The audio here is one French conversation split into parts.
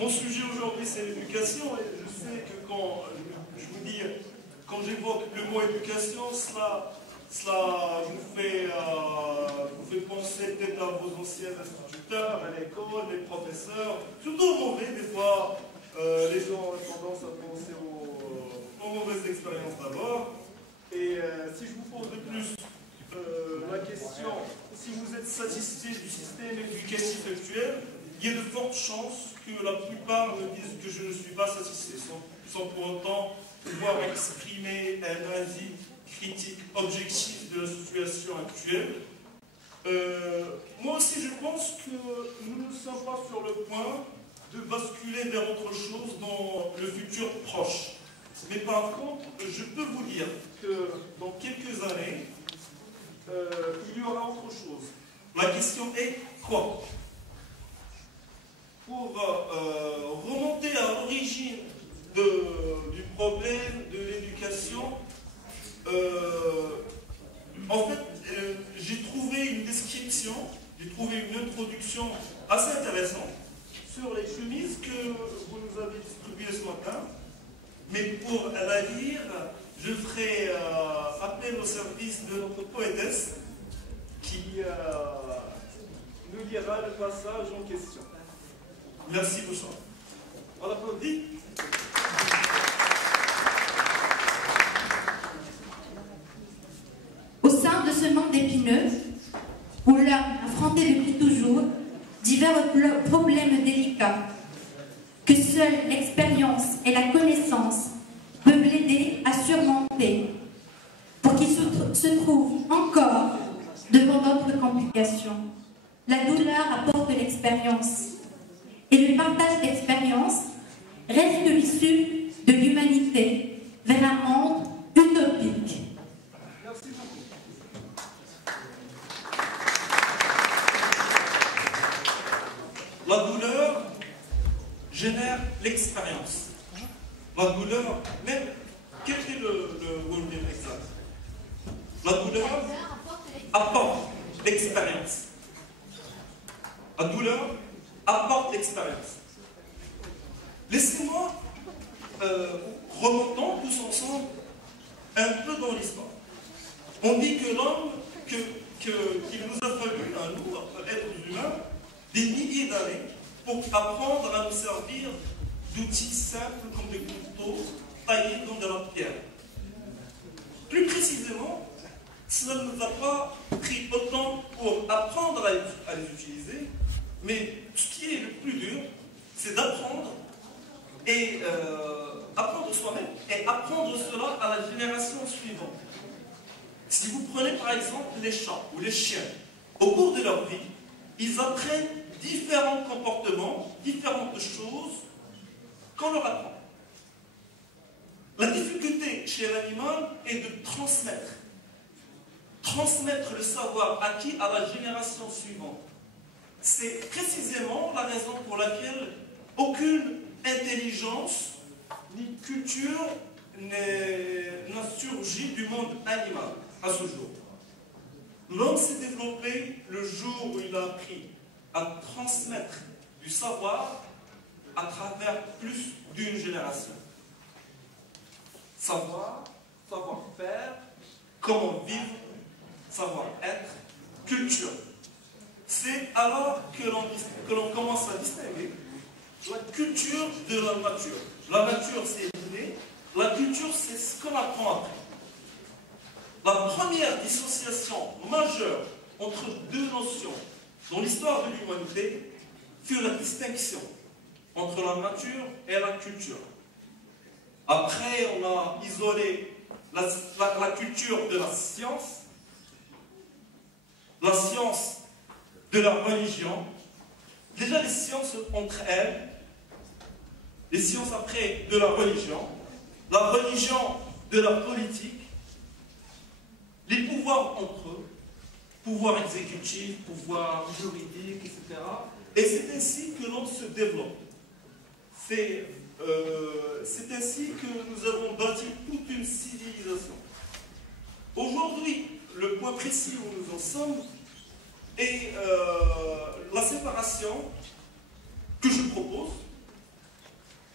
Mon sujet aujourd'hui, c'est l'éducation, et je sais que quand je vous dis, quand j'évoque le mot éducation, cela vous fait penser peut-être à vos anciens instituteurs, à l'école, les professeurs, surtout aux mauvais, des fois, les gens ont tendance à penser aux mauvaises expériences d'abord. Et si je vous pose de plus la question, si vous êtes satisfait du système éducatif actuel, il y a de fortes chances que la plupart me disent que je ne suis pas satisfait, sans pour autant pouvoir exprimer un avis critique objectif de la situation actuelle. Moi aussi, je pense que nous ne sommes pas sur le point de basculer vers autre chose dans le futur proche. Mais par contre, je peux vous dire que dans quelques années, il y aura autre chose. La question est quoi? Pour remonter à l'origine du problème de l'éducation, en fait, j'ai trouvé une description, j'ai trouvé une introduction assez intéressante sur les chemises que vous nous avez distribuées ce matin. Mais pour la lire, je ferai appel au service de notre poétesse qui nous lira le passage en question. Merci beaucoup. On applaudit. Au sein de ce monde épineux, où l'homme affrontait depuis toujours divers problèmes délicats, que seule l'expérience et la connaissance peuvent l'aider à surmonter, pour qu'il se trouve encore devant d'autres complications. La douleur apporte l'expérience, et le partage d'expérience reste l'issue de l'humanité vers un monde utopique. Merci beaucoup. La douleur génère l'expérience. La douleur, même, quel est le mot exact? La douleur apporte l'expérience. La douleur apporte l'expérience. Laissez-moi, remontons tous ensemble un peu dans l'histoire. On dit que l'homme, qu'il nous a fallu, à nous, êtres humains, des milliers d'années pour apprendre à nous servir d'outils simples comme des couteaux taillés dans de la pierre. Plus précisément, cela ne nous a pas pris autant pour apprendre à les utiliser, mais ce qui est le plus dur, c'est d'apprendre et apprendre soi-même et apprendre cela à la génération suivante. Si vous prenez par exemple les chats ou les chiens, au cours de leur vie, ils apprennent différents comportements, différentes choses qu'on leur apprend. La difficulté chez l'animal est de transmettre le savoir acquis à la génération suivante. C'est précisément la raison pour laquelle aucune intelligence ni culture n'a surgi du monde animal à ce jour. L'homme s'est développé le jour où il a appris à transmettre du savoir à travers plus d'une génération. Savoir, savoir-faire, comment vivre, savoir-être, culture. C'est alors que l'on commence à distinguer la culture de la nature. La nature, c'est inné. La culture, c'est ce qu'on apprend après. La première dissociation majeure entre deux notions dans l'histoire de l'humanité fut la distinction entre la nature et la culture. Après, on a isolé la culture de la science de la religion. Déjà, les sciences entre elles, les sciences après de la religion de la politique, les pouvoirs entre eux, pouvoir exécutif, pouvoir juridique, etc. Et c'est ainsi que l'on se développe. C'est ainsi que nous avons bâti toute une civilisation. Aujourd'hui, le point précis où nous en sommes est la séparation que je propose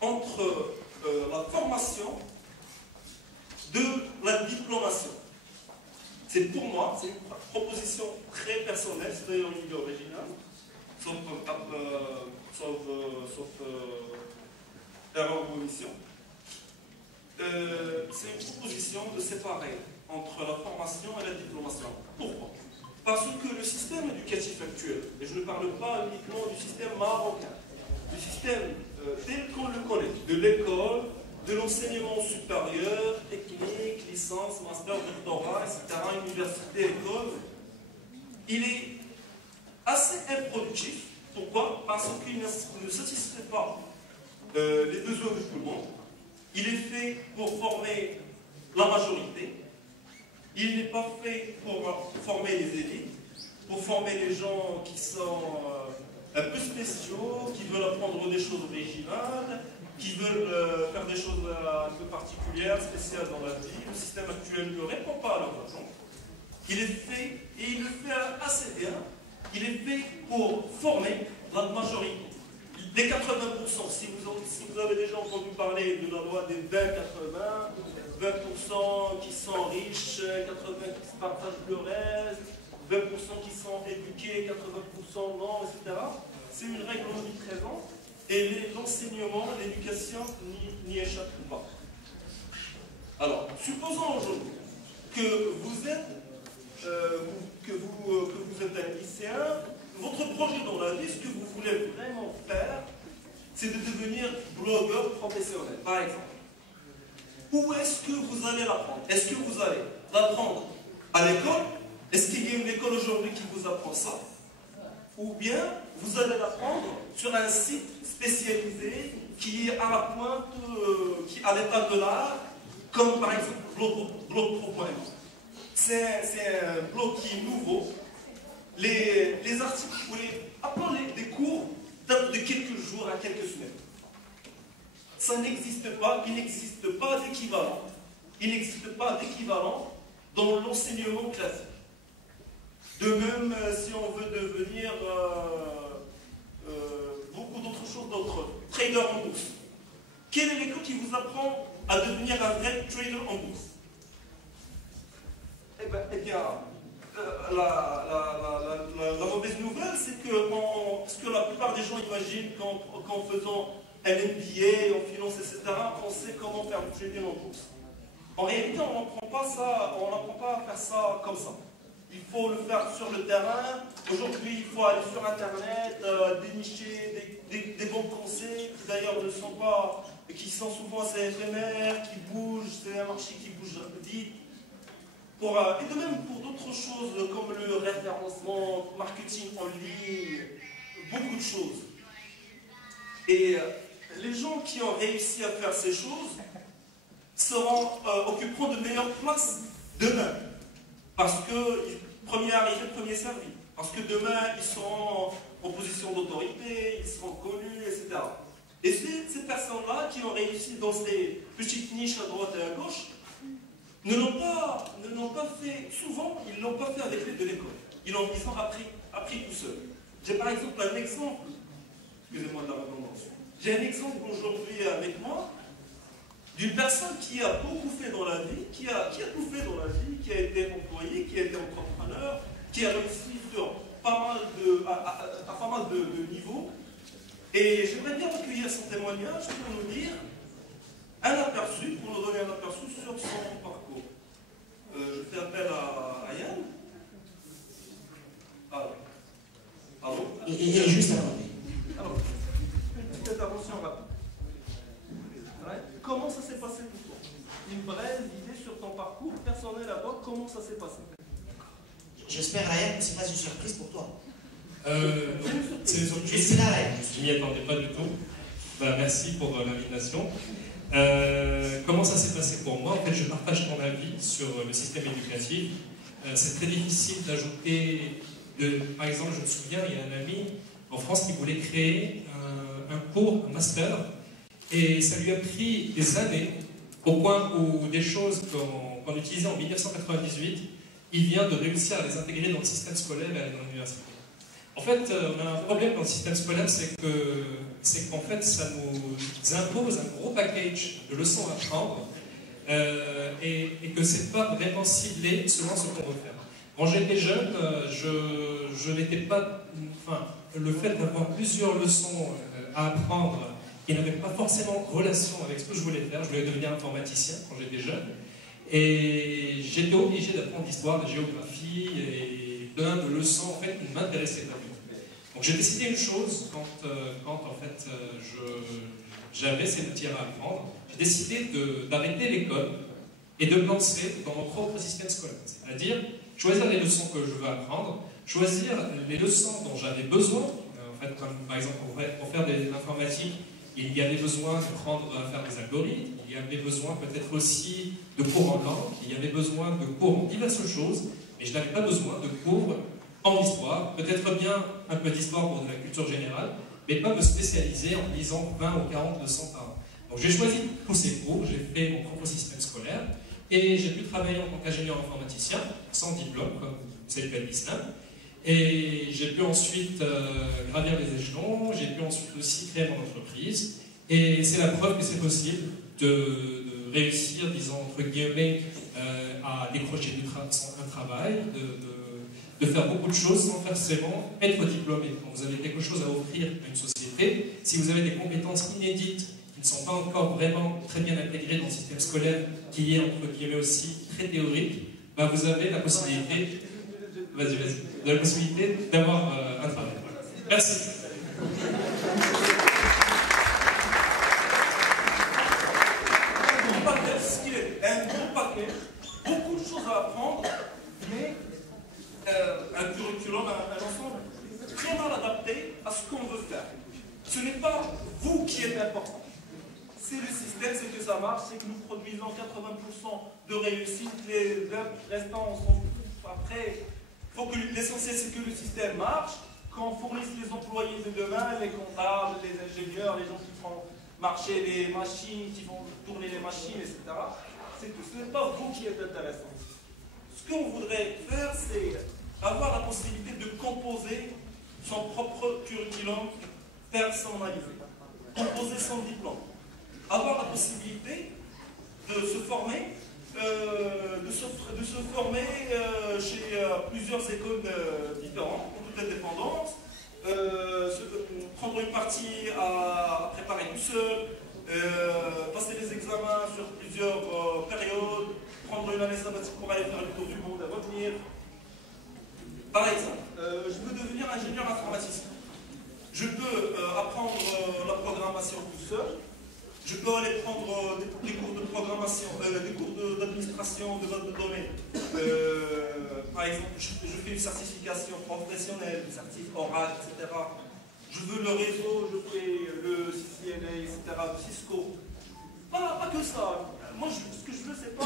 entre la formation de la diplomation. C'est pour moi, c'est une proposition très personnelle, c'est d'ailleurs une idée originale, sauf erreur ou omission. C'est une proposition de séparer entre la formation et la diplomation. Pourquoi? Parce que le système éducatif actuel, et je ne parle pas uniquement du système marocain, du système tel qu'on le connaît, de l'école, de l'enseignement supérieur, technique, licence, master, doctorat, etc., université, école, il est assez improductif. Pourquoi? Parce qu'il ne satisfait pas les besoins de tout le monde. Il est fait pour former la majorité. Il n'est pas fait pour former les élites, pour former les gens qui sont un peu spéciaux, qui veulent apprendre des choses originales, qui veulent faire des choses un peu particulières, spéciales dans la vie. Le système actuel ne répond pas à leurs attentes. Il est fait, et il le fait assez bien, il est fait pour former la majorité. Les 80%, si vous avez déjà entendu parler de la loi des 20-80, 20% qui sont riches, 80% qui se partagent le reste, 20% qui sont éduqués, 80% non, etc. C'est une règle omniprésente et l'enseignement, l'éducation n'y échappe pas. Alors, supposons aujourd'hui que vous êtes un lycéen, votre projet dans la vie, ce que vous voulez vraiment faire, c'est de devenir blogueur professionnel, par exemple. Où est-ce que vous allez l'apprendre? Est-ce que vous allez l'apprendre à l'école? Est-ce qu'il y a une école aujourd'hui qui vous apprend ça? Ou bien vous allez l'apprendre sur un site spécialisé qui est à la pointe, qui est à l'état de l'art, comme par exemple blog.pro.fr. C'est un blog qui est nouveau. Les articles, vous voulez apprendre des cours datent de quelques jours à quelques semaines. Ça n'existe pas, il n'existe pas d'équivalent. Il n'existe pas d'équivalent dans l'enseignement classique. De même, si on veut devenir beaucoup d'autres choses, d'autres traders en bourse. Quelle est l'école qui vous apprend à devenir un vrai trader en bourse? Eh bien, la mauvaise nouvelle, c'est que ce que la plupart des gens imaginent qu'en faisant un MBA, en finance, etc., on sait comment faire du trading en bourse. En réalité, on n'apprend pas à faire ça comme ça. Il faut le faire sur le terrain. Aujourd'hui, il faut aller sur Internet, dénicher des bons conseils qui d'ailleurs ne sont pas, qui sont souvent assez éphémères, qui bougent, c'est un marché qui bouge vite. Et de même pour d'autres choses comme le référencement, marketing en ligne, beaucoup de choses. Et les gens qui ont réussi à faire ces choses occuperont de meilleures places demain. Parce que premier arrivé, premier servi. Parce que demain, ils seront en position d'autorité, ils seront connus, etc. Et ces personnes-là qui ont réussi dans ces petites niches à droite et à gauche, ne l'ont pas fait, souvent, ils ne l'ont pas fait avec l'aide de l'école. Ils ont appris tout seuls. J'ai par exemple un exemple, excusez-moi de la redondance, j'ai un exemple aujourd'hui avec moi d'une personne qui a beaucoup fait dans la vie, qui a tout fait dans la vie, qui a été employé, qui a été entrepreneur, qui a réussi sur pas mal de niveaux. Et j'aimerais bien recueillir son témoignage pour nous dire un aperçu, pour nous donner un aperçu sur son parcours. Je fais appel à Yann. Allô? Et juste avant. Alors, une petite intervention rapide. Comment ça s'est passé pour toi? Une brève idée sur ton parcours personnel d'abord, comment ça s'est passé? J'espère, Ryan, que ce n'est pas une surprise pour toi. C'est une surprise. Je suis là, Ryan. Je m'y attendais pas du tout. Merci pour l'invitation. Comment ça s'est passé pour moi? En fait, je partage ton avis sur le système éducatif. C'est très difficile d'ajouter. Par exemple, je me souviens, il y a un ami en France qui voulait créer un cours, un master, et ça lui a pris des années, au point où des choses qu'on utilisait en 1998, il vient de réussir à les intégrer dans le système scolaire et dans l'université. En fait, on a un problème dans le système scolaire, c'est qu'en fait, ça nous impose un gros package de leçons à apprendre et que c'est pas vraiment ciblé selon ce qu'on veut faire. Quand j'étais jeune, je n'étais pas... Enfin, le fait d'avoir plusieurs leçons à apprendre qui n'avaient pas forcément relation avec ce que je voulais faire, je voulais devenir informaticien quand j'étais jeune, et j'étais obligé d'apprendre l'histoire, la géographie et plein de leçons en fait qui ne m'intéressaient pas du tout. Donc j'ai décidé une chose quand en fait j'avais ces matières à apprendre, j'ai décidé d'arrêter l'école et de me lancer dans mon propre système scolaire, c'est-à-dire choisir les leçons que je veux apprendre, choisir les leçons dont j'avais besoin, en fait, comme par exemple pour faire de l'informatique, il y avait besoin d'apprendre à faire des algorithmes, il y avait besoin peut-être aussi de cours en langue, il y avait besoin de cours en diverses choses, mais je n'avais pas besoin de cours en histoire, peut-être bien un peu d'histoire pour de la culture générale, mais pas me spécialiser en lisant 20 ou 40 leçons par an. Donc j'ai choisi tous ces cours, j'ai fait mon propre système scolaire, et j'ai pu travailler en tant qu'ingénieur informaticien, sans diplôme, comme c'est le cas de l'islam. Et j'ai pu ensuite gravir les échelons, j'ai pu ensuite aussi créer mon entreprise. Et c'est la preuve que c'est possible de réussir, disons, entre guillemets, à décrocher un travail, de faire beaucoup de choses sans forcément être diplômé. Quand vous avez quelque chose à offrir à une société, si vous avez des compétences inédites qui ne sont pas encore vraiment très bien intégrées dans le système scolaire, qui est, entre guillemets, aussi très théorique, ben vous avez la possibilité... Vas-y. Vous avez la possibilité d'avoir un travail. Merci. Un gros paquet, beaucoup de choses à apprendre, mais un curriculum, un ensemble très mal adapté à ce qu'on veut faire. Ce n'est pas vous qui êtes important. C'est le système, c'est que ça marche, c'est que nous produisons 80% de réussite, les restants sont après. L'essentiel, c'est que le système marche, qu'on fournisse les employés de demain, les comptables, les ingénieurs, les gens qui font marcher les machines, qui vont tourner les machines, etc. C'est tout. Ce n'est pas vous qui êtes intéressant. Ce qu'on voudrait faire, c'est avoir la possibilité de composer son propre curriculum personnalisé, composer son diplôme, avoir la possibilité de se former. De se former chez plusieurs écoles différentes, en toute indépendance, prendre une partie à préparer tout seul, passer les examens sur plusieurs périodes, prendre une année sabbatique pour aller faire le tour du monde et revenir. Par exemple, je veux devenir ingénieur informaticien. Je peux apprendre la programmation tout seul. Je peux aller prendre des cours de programmation, des cours d'administration de base de données. Par exemple, je fais une certification professionnelle, une certif orale, etc. Je veux le réseau, je fais le CCNA, etc., le Cisco. Pas que ça. Moi, ce que je veux, c'est pas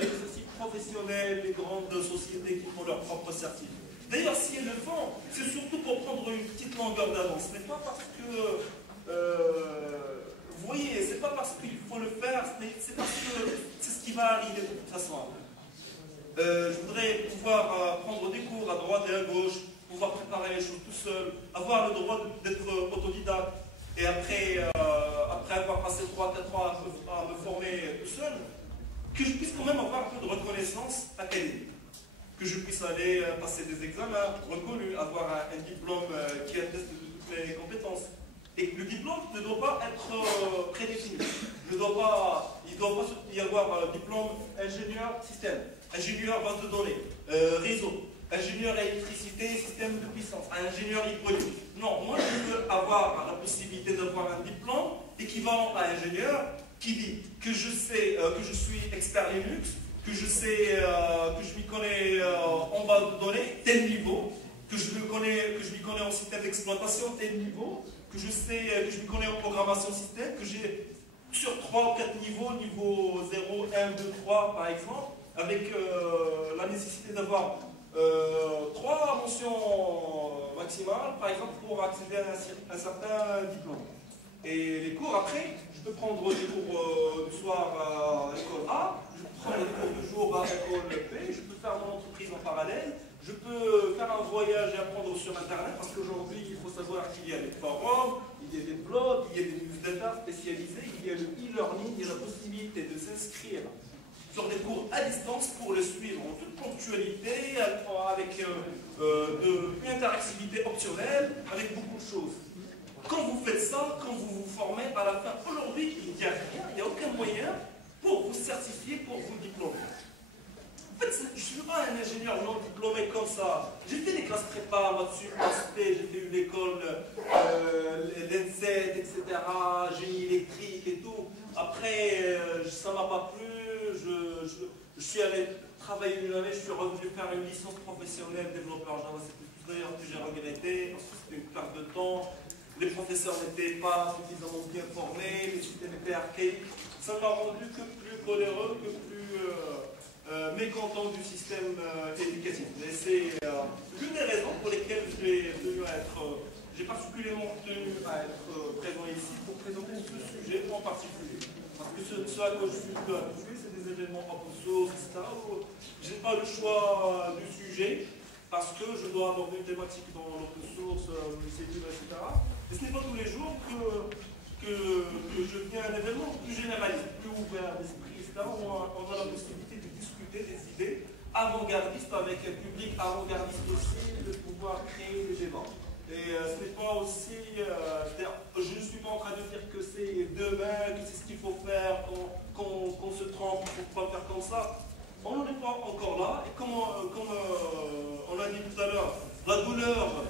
les certifs professionnels, les grandes sociétés qui font leur propre certif. D'ailleurs, si elles le font, c'est surtout pour prendre une petite longueur d'avance. Ce n'est pas parce que... vous voyez, c'est pas parce qu'il faut le faire, mais c'est parce que c'est ce qui va arriver de toute façon. Je voudrais pouvoir prendre des cours à droite et à gauche, pouvoir préparer les choses tout seul, avoir le droit d'être autodidacte, et après avoir passé 3-4 ans à me former tout seul, que je puisse quand même avoir un peu de reconnaissance académique. Que je puisse aller passer des examens reconnus, avoir un diplôme qui atteste de toutes mes compétences. Et le diplôme ne doit pas être prédéfini. Il ne doit pas y avoir diplôme ingénieur système, ingénieur base de données, réseau, ingénieur électricité, système de puissance, ingénieur hydraulique. Non, moi je veux avoir la possibilité d'avoir un diplôme équivalent à ingénieur qui dit que je sais, que je suis expert Linux, que je sais, que je m'y connais en base de données, tel niveau, que je m'y connais en système d'exploitation, tel niveau, que je m'y connais en programmation système, que j'ai sur 3 ou 4 niveaux, niveau 0, 1, 2, 3 par exemple, avec la nécessité d'avoir 3 mentions maximales, par exemple, pour accéder à un certain diplôme. Et les cours après, je peux prendre des cours du soir à l'école A, je peux prendre des cours du jour à l'école B, je peux faire mon entreprise en parallèle, Je peux faire un voyage et apprendre sur Internet, parce qu'aujourd'hui, il faut savoir qu'il y a des forums, il y a des blogs, il y a des newsletters spécialisés, il y a le e-learning, il y a la possibilité de s'inscrire sur des cours à distance pour le suivre en toute ponctualité, avec une interactivité optionnelle, avec beaucoup de choses. Quand vous faites ça, quand vous vous formez, à la fin, aujourd'hui, il n'y a rien, il n'y a aucun moyen pour vous certifier, pour vous diplômer. En fait, je ne suis pas un ingénieur non diplômé comme ça. J'ai fait des classes prépa, là-dessus, j'ai fait une école, l'ENSET, etc., génie électrique et tout. Après, ça ne m'a pas plu. Je suis allé travailler une année, je suis revenu faire une licence professionnelle développeur Java. C'est d'ailleurs que j'ai regretté, parce que c'était une perte de temps. Les professeurs n'étaient pas suffisamment bien formés, les systèmes étaient archaïques. Ça m'a rendu que plus coléreux, que plus mécontent du système éducatif. Et c'est l'une des raisons pour lesquelles j'ai particulièrement tenu à être présent ici pour présenter ce sujet en particulier. Parce que ce à quoi je suis habitué, c'est des événements open source, etc. où je n'ai pas le choix du sujet, parce que je dois aborder une thématique dans l'open source, le CEDU, etc. Et ce n'est pas tous les jours que je viens à un événement plus généraliste, plus ouvert d'esprit, etc. Où on a la possibilité de discuter des idées avant-gardistes avec un public avant-gardiste aussi, de pouvoir créer des débats. Et ce n'est pas aussi... je ne suis pas en train de dire que c'est demain, que c'est ce qu'il faut faire, qu'on se trompe, il ne faut pas faire comme ça. On n'en est pas encore là. Et comme on l'a dit tout à l'heure, la douleur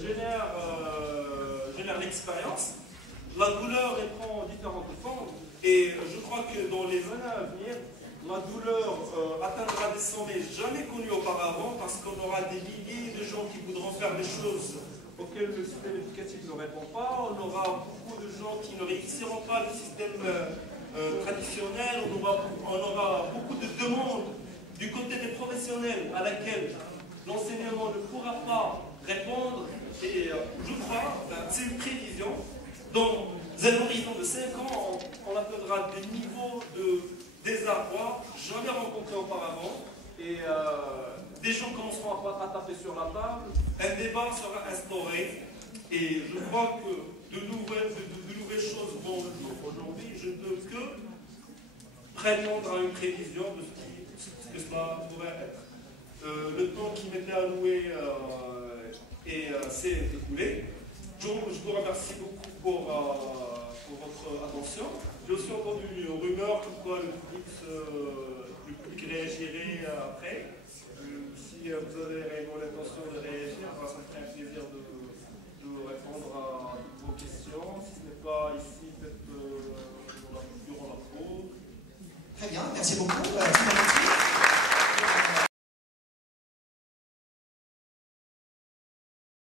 génère l'expérience. La douleur elle prend différentes formes. Et je crois que dans les années à venir, la douleur atteindra des sommets jamais connus auparavant, parce qu'on aura des milliers de gens qui voudront faire des choses auxquelles le système éducatif ne répond pas. On aura beaucoup de gens qui ne réussiront pas le système traditionnel. On aura beaucoup de demandes du côté des professionnels à laquelle l'enseignement ne pourra pas répondre. Et je crois, c'est une prévision, dans un horizon de 5 ans, on atteindra des niveaux de désarroi jamais rencontrés auparavant. Et des gens commenceront à taper sur la table, un débat sera instauré, et je crois que de nouvelles choses vont le jour. Aujourd'hui, je ne peux que prétendre à une prévision de ce que cela pourrait être. Le temps qui m'était alloué s'est écoulé. Je vous remercie beaucoup pour votre attention. J'ai aussi entendu une rumeur comme quoi le public réagirait après. Si vous avez réellement l'intention de réagir, ça me ferait un plaisir de répondre à toutes vos questions. Si ce n'est pas ici, peut-être durant la pause. Très bien, merci beaucoup.